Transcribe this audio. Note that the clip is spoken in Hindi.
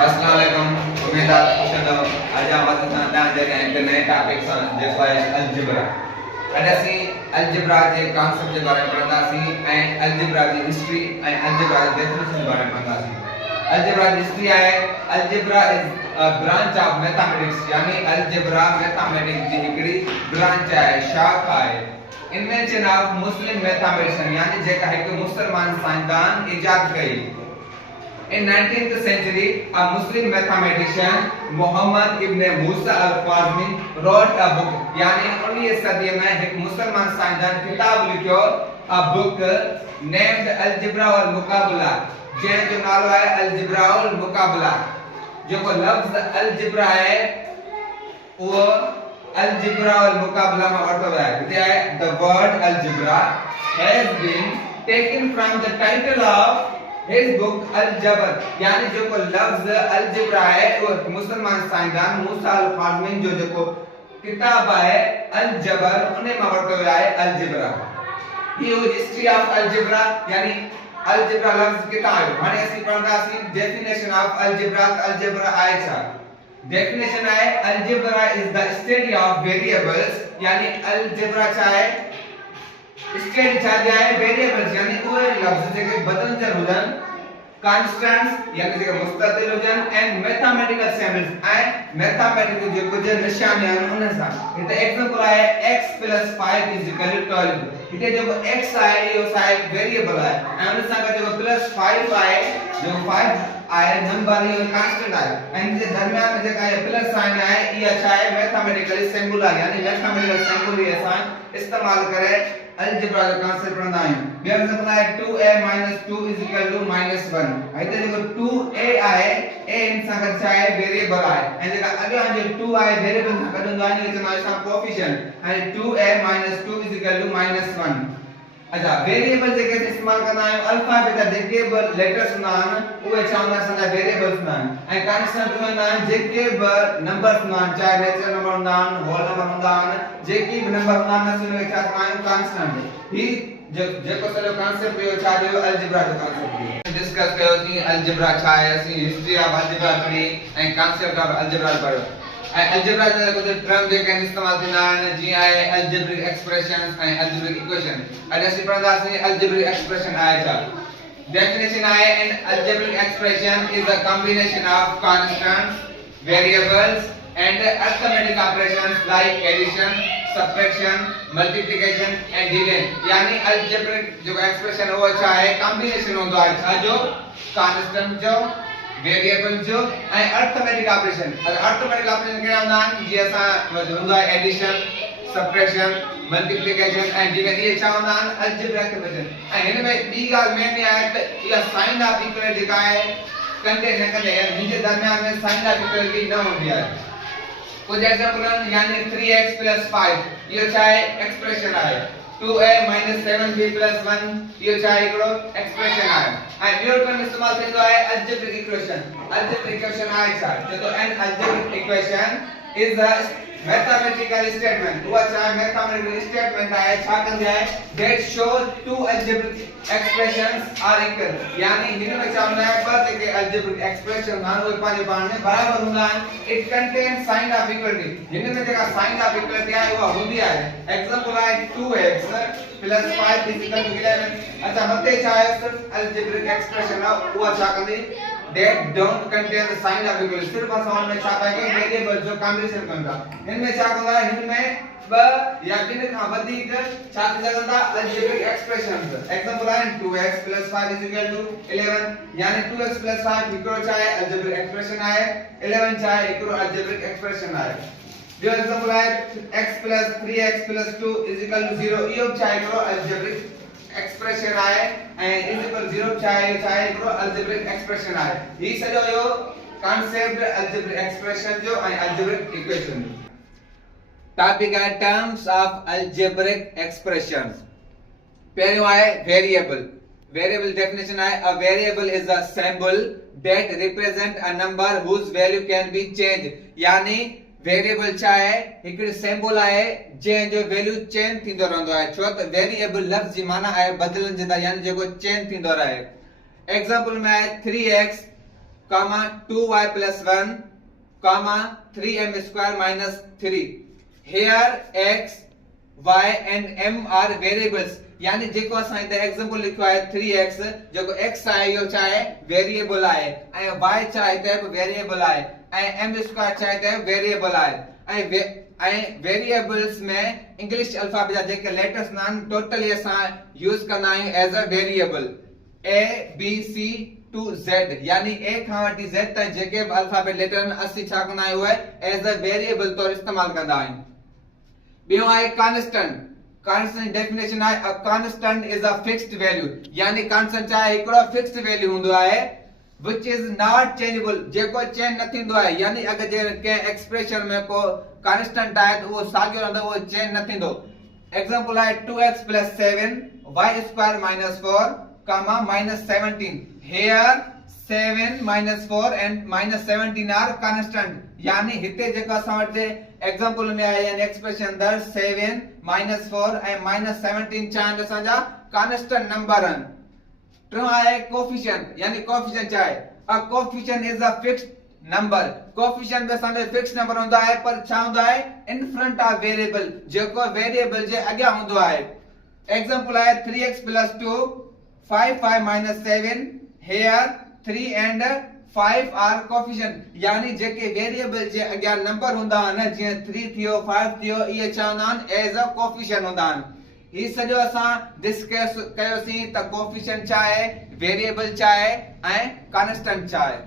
अस्सलाम वालेकुम। उम्मीद आप खुश हो। आज हमारे साथ आज एक नए टॉपिक सा जेको है अलजेब्रा। अॼु असीं अलजेब्रा जे कॉन्सेप्ट जे बारे में पढ़ंदासीं ऐं अलजेब्रा जी हिस्ट्री ऐं अलजेब्रा जी डेफिनेशन जे बारे में पढ़ंदासीं। अलजेब्रा जी हिस्ट्री आहे algebra is a branch of mathematics, यानी अलजेब्रा मैथमेटिक्स जी हिकड़ी ब्रांच आहे, शाख आहे। इन्वेंशन ऑफ मुस्लिम मैथमेटिशियन, यानी जेका हिकु मुसलमान साइंसदान इजाद कई। In 19th century, a Muslim mathematician Muhammad ibn Musa al-Khwarizmi wrote a book. यानी 19वीं सदी में एक मुसलमान साइंसदान किताब लिखियो, a book named Algebra wal Muqabala, जंहिं जो नालो आहे अलजेब्रा वल मुकाबला। जेको लफ्ज़ अलजेब्रा आहे वो अलजेब्रा वल मुकाबला में वठो वियो आहे। हिते आहे the word algebra has been taken from the title of his book Al-Jabr, यानी जो को लफ्ज अलजेब्रा है वो मुसलमान साइंसदान मूसा अल-ख्वारिज़मी जो जेको किताब है अल-जबर उन्हें में वठो वियो आहे अलजेब्रा। ये हो हिस्ट्री ऑफ अलजेब्रा, यानी अलजेब्रा लफ्ज किथा आयो। हाणे असीं पढ़ंदासीं डेफिनेशन ऑफ अलजेब्रा। अलजेब्रा आहे छा? डेफिनेशन आहे algebra is the study of variables, यानी अलजेब्रा छा आहे? स्टेट छा जाए वेरिएबल्स, यानी उहे लफ्ज जेके बदलजर हुजन, कांस्टेंट्स यानी जेके मुस्ततिल हुजन, एंड मैथमेटिकल सिंबल्स ऐं मैथमेटिकल जो कुछ निशान आहिनि उन सां। हिते एग्जांपल आहे x + 5 = 12। हिते जेको x आहे इहो आहे वेरिएबल आहे ऐं उन सां गॾु जेको +5 आहे, जो 5 आहे नंबर इहो कांस्टेंट आहे, ऐं जे दरमियान में जेका आहे प्लस साइन आहे इहा छा आहे मैथमेटिकल सिंबल आहे, यानी मैथमेटिकल सिंबल ही असां इस्तेमाल करे अलजेब्रा जो कांसेप्ट पढ़ंदा आहियूं। ॿियो एग्जांपल आहे 2a - 2 = -1। हिते जेको 2a आहे a इन सां गॾु छा आहे वेरिएबल आहे, ऐं जेका अॻियां जो 2 आहे वेरिएबल सां गॾु हूंदो आहे, इहो चवंदा आहियूं असां कोएफिशिएंट, ऐं 2a - 2 = -1। अच्छा, वेरिएबल जेके इस्तेमाल कंदा आहियूं अल्फाबेट जा जेके बि लेटर्स हूंदा आहिनि उहे छा हूंदा आहिनि, असांजा वेरिएबल्स हूंदा आहिनि, ऐं कांस्टेंट हूंदा आहिनि जेके बि नंबर्स हूंदा आहिनि, चाहे नेचुरल नंबर हूंदा आहिनि, होल नंबर हूंदा आहिनि, जेके बि नंबर हूंदा आहिनि असीं उनखे छा चवंदा आहियूं कांस्टेंट। ही जेको सॼो कांसेप्ट इहो छा जो अलजेब्रा जो कांसेप्ट डिस्कस कयो थी। अलजेब्रा छा आहे, असीं हिस्ट्री ऑफ अलजेब्रा पढ़ी ऐं कांसेप्ट ऑफ अलजेब्रा पढ़ियो। ऐं अलजेब्रा जा कुछ टर्म जेके इस्तेमाल थींदा आहिनि जीअं आहे अलजेब्रिक एक्सप्रेशंस ऐं अलजेब्रिक इक्वेशन। अॼु असीं पढ़ंदासीं अलजेब्रिक एक्सप्रेशन आहे छा। डेफिनेशन आहे an algebraic expression is a combination of constants, variables and arithmetic operations like addition, subtraction, multiplication and division. यानी अलजेब्रिक जो एक्सप्रेशन वो छा आहे कॉम्बिनेशन होंदो आहे छा जो कांस्टेंट जो, वेरिएबल जो ऐं अरिथमेटिक ऑपरेशन। अरिथमेटिक ऑपरेशन कहिड़ा हूंदा आहिनि जीअं असां हूंदो आहे एडिशन, सब्ट्रैक्शन, मल्टीप्लिकेशन ऐं डिवीजन। इहे छा हूंदा आहिनि अलजेब्रिक एक्सप्रेशन। ऐं हिन में ॿी ॻाल्हि मेन आहे त इहा साइन ऑफ इक्वलिटी जेका आहे कंडे न कंडे हिन जे दरमियान में साइन ऑफ इक्वलिटी न हूंदी आहे। कुछ एग्जांपल यानी 3x + 5 इहो छा आहे एक्सप्रेशन आहे। 2a - 7b + 1 इहो छा आहे हिकिड़ो एक्सप्रेशन आहे। ऐं ॿियो टर्म इस्तेमाल थींदो आहे अलजेब्रिक इक्वेशन। अलजेब्रिक इक्वेशन आहे छा, जेको an algebraic equation is a mathematical statement. उहा छा आहे मैथमेटिकल स्टेटमेंट आहे, छा कंदी आहे that shows two algebraic expressions are equal, यानी हिन में छा हूंदा आहे ॿ जेके अलजेब्रिक एक्सप्रेशन आहिनि उहे पंहिंजे पाण में बराबर हूंदा आहिनि। It contain sign of equality, हिन में जेका साइन ऑफ इक्वलिटी आहे उहा हूंदी आहे। एग्जांपल आहे 2x + 5 = 11। अच्छा, मथे छा आहे सिर्फ अलजेब्रिक एक्सप्रेशन आहे, उहा छा कंदी that don't contain the sign of equality। सिर्फ असां में छा पाएंगे वेरिएबल जो कॉम्बिनेशन कंदा। इनमें छा कंदा है, इनमें ब या ॿिनि खां वधीक छा थी सघंदा अलजेब्रिक एक्सप्रेशंस। एग्जांपल आहे 2x + 5 = 11, यानी 2x + 5 हिकिड़ो छा आहे अलजेब्रिक एक्सप्रेशन आहे, 11 छा आहे हिकिड़ो अलजेब्रिक एक्सप्रेशन आहे। ॿियो एग्जांपल आहे x + 3x + 2 = 0, इहो छा आहे हिकिड़ो अलजेब्रिक एक्सप्रेशन आहे, ऐं =0 छा आहे हिकिड़ो अलजेब्रिक एक्सप्रेशन आहे। ही सॼो इहो कांसेप्ट अलजेब्रिक एक्सप्रेशन जो ऐं अलजेब्रिक इक्वेशन जो। टॉपिक आहे टर्म्स ऑफ अलजेब्रिक एक्सप्रेशंस। पहिरियों आहे वेरिएबल। वेरिएबल डेफिनेशन आहे a variable is a symbol that represent a number whose value can be change, यानी वेरिएबल छा आहे हिकड़ी सिंबल आहे जंहिंजो वैल्यू चेंज थींदो रहंदो आहे। छो त वेरिएबल लफ्ज़ जी माना आहे बदलण जी, यानी जेको चेंज थींदो रहे। एग्जांपल में आहे 3x comma 2y plus 1 comma 3m square minus 3. Here x, y and m are variables. यानी जेको असां हिते एग्जांपल लिखियो आहे 3x, जेको x आहे इहो छा आहे वेरिएबल आहे, ऐं y छा आहे हिते वेरिएबल आहे, ऐं m स्क्वायर छा आहे हिते वेरिएबल आहे, ऐं वेरिएबल्स में इंग्लिश अल्फाबेट जा जेके लेटर्स आहिनि टोटली असां यूज कंदा आहियूं as a variable a b c to z, यानी a खां वठी z ताईं जेके बि अल्फाबेट लेटर आहिनि असीं छा कंदा आहियूं उहे एज अ वेरिएबल तौर इस्तेमाल कंदा आहियूं। ॿियो आहे कांस्टेंट। कांस्टेंट डेफिनेशन आहे a constant is a fixed value, यानी कांस्टेंट छा आहे हिकिड़ो फिक्स्ड वैल्यू हूंदो आहे which is not changeable, जेको चेंज न थींदो आहे, यानी अगर जे के एक्सप्रेशन में को कांस्टेंट आहे तो वो साॻियो रहंदो, वो चेंज न थींदो। एग्जांपल आहे 2x + 7 y square - 4 comma -17. Here 7 - 4 and -17 are constant, यानी हिते जेको असां वटि एग्जांपल में आहे यानी एक्सप्रेशन अंदर 7 - 4 ऐं -17 छा आहिनि असांजा कांस्टेंट नंबर आहिनि। टियों आहे कोफिशिएंट, यानी कोफिशिएंट छा आहे अ coefficient is a fixed number. Coefficient में असांजो फिक्स्ड नंबर हूंदो आहे पर छा हूंदो आहे इन फ्रंट ऑफ वेरिएबल, जेको वेरिएबल जे अॻियां हूंदो आहे। एग्जांपल आहे 3x + 2 5 - 7। Here 3 and 5 are coefficient, यानी जेके वेरिएबल जे अॻियां नंबर हूंदा आहिनि जीअं 3 थियो 5 थियो इहे छा हूंदा आहिनि एज अ कोफिशिएंट हूंदा आहिनि। ही सॼो असां डिस्कस कयोसीं त कोफिशिएंट छा आहे, वेरिएबल छा आहे ऐं कांस्टेंट छा आहे।